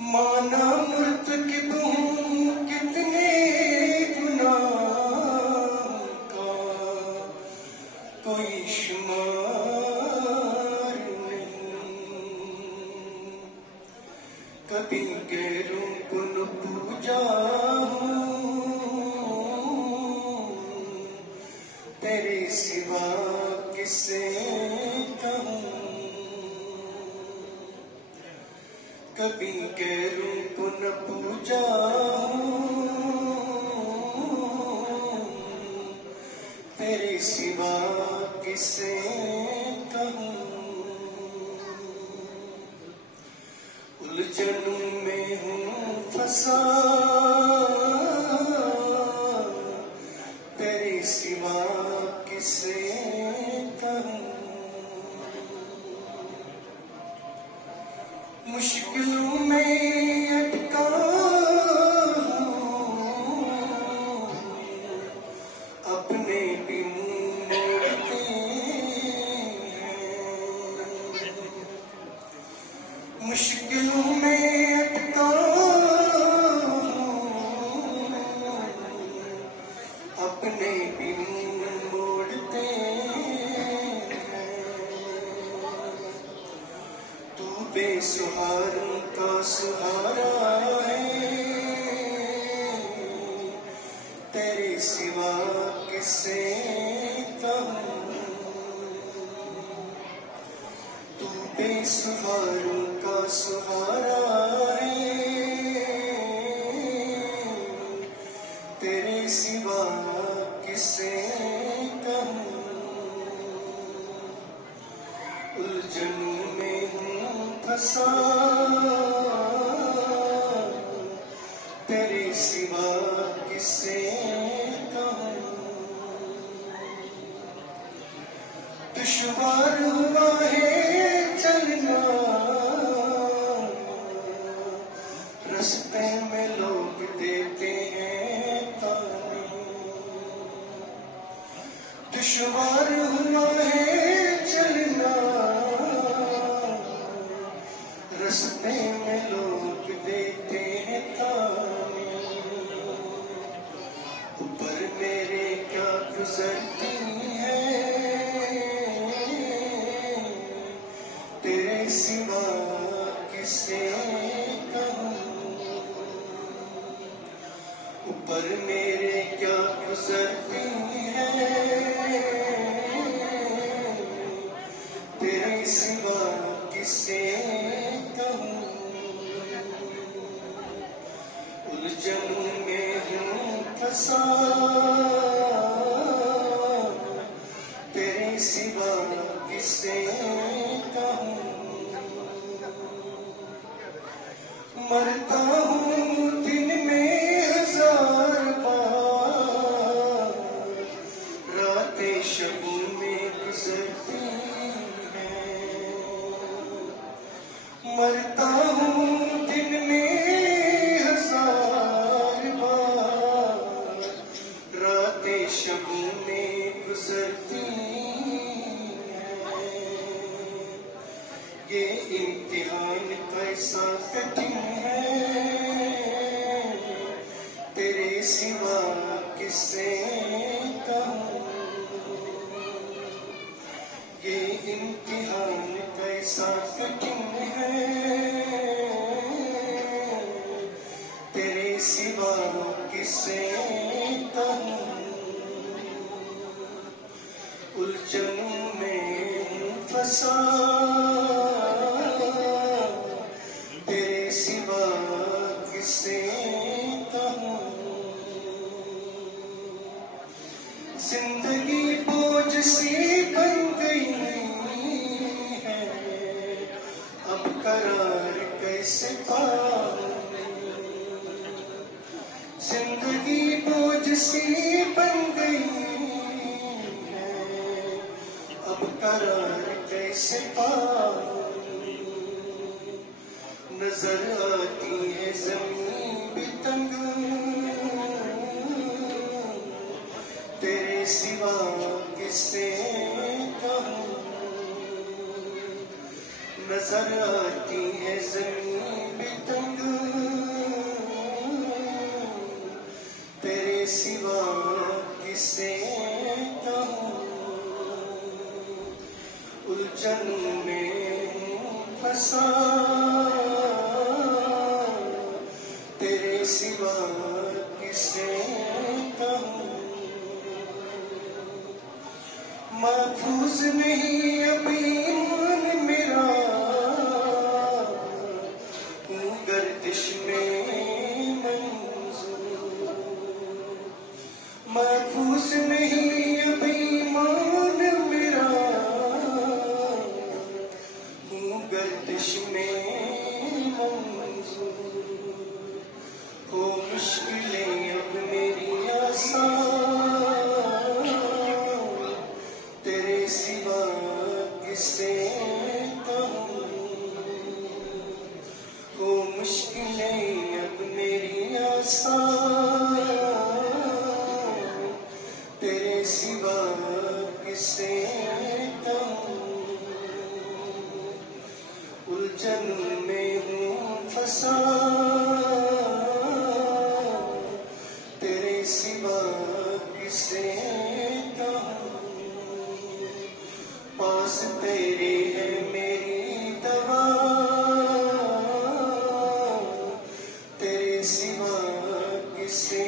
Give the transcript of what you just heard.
माना मुर्तकिब हूँ कितने गुनाह का कोई शुमार नहीं। कभी गैरों को न पूजा हूँ, तेरे सिवा किसे कहूँ। कभी गैरों को न पूजा हूँ, तेरे सिवा किसे कहूँ। उलझनों में हूँ फंसा, तेरे सिवा किसे कहूँ। मुश्किलों में अटका हूँ, अपने भी मुँह मोड़ते हैं। मुश्किलों में अटका हूँ, अपने भी मुँह मोड़ते हैं। तू बेसहारों का सहारा है, तेरे सिवा किसे कहूँ। तू बेसहारों का सहारा है, तेरे सिवा किसे कहूँ। उलझनों में हूँ फंसा, तेरे सिवा किसे कहूँ। दुश्वार हुआ है चलना, रास्ते में लोग देते हैं ताने। दुश्वार हुआ है चलना, रास्ते में लोग देते हैं ताने। ऊपर मेरे क्या गुजरती है, तेरे सिवा किसे कहूँ। ऊपर मेरे क्या गुजरती है, तेरे सिवा किसे कहूँ। उलझनों में हूँ फंसा, तेरे सिवा किसे कहूँ। मरता हूँ दिन में 1000 बार, रातें शबों में गुजरती हैं। मरता हूँ दिन में 1000 बार, रातें शबों में गुजरती हैं। ये इम्तिहान कैसा कठिन है, तेरे सिवा किसे कहूँ। ये इम्तिहान कैसा कठिन है, तेरे सिवा किसे कहूँ। उलझनों में हूँ फंसा, तेरे सिवा किसे कहूँ। जिंदगी बोझ सी बन गई है, अब करार कैसे पाऊं। जिंदगी बोझ सी बन गई है, अब करार कैसे पाऊं। नजर आती है जमीन भी तंग, तेरे सिवा किसे कहूँ। नजर आती है ज़मीन भी तंग, तेरे सिवा किसे कहूँ। उलझन में फंसा तेरे सिवा किसे कहूँ। महफूज नहीं अभी मन मेरा, हूँ गर्दिश में मंजूर। महफूज नहीं अभी मन मेरा, हूँ गर्दिश में मंजूर। हो मुश्किलें अब मेरी आसान, तेरे सिवा किसे कहूँ। हो मुश्किलें अब मेरी आसान, तेरे सिवा किसे कहूँ। उलझन में हूँ फंसा तेरे सिवा किसे कहूँ। पास तेरे है मेरी दवा, तेरे सिवा किसे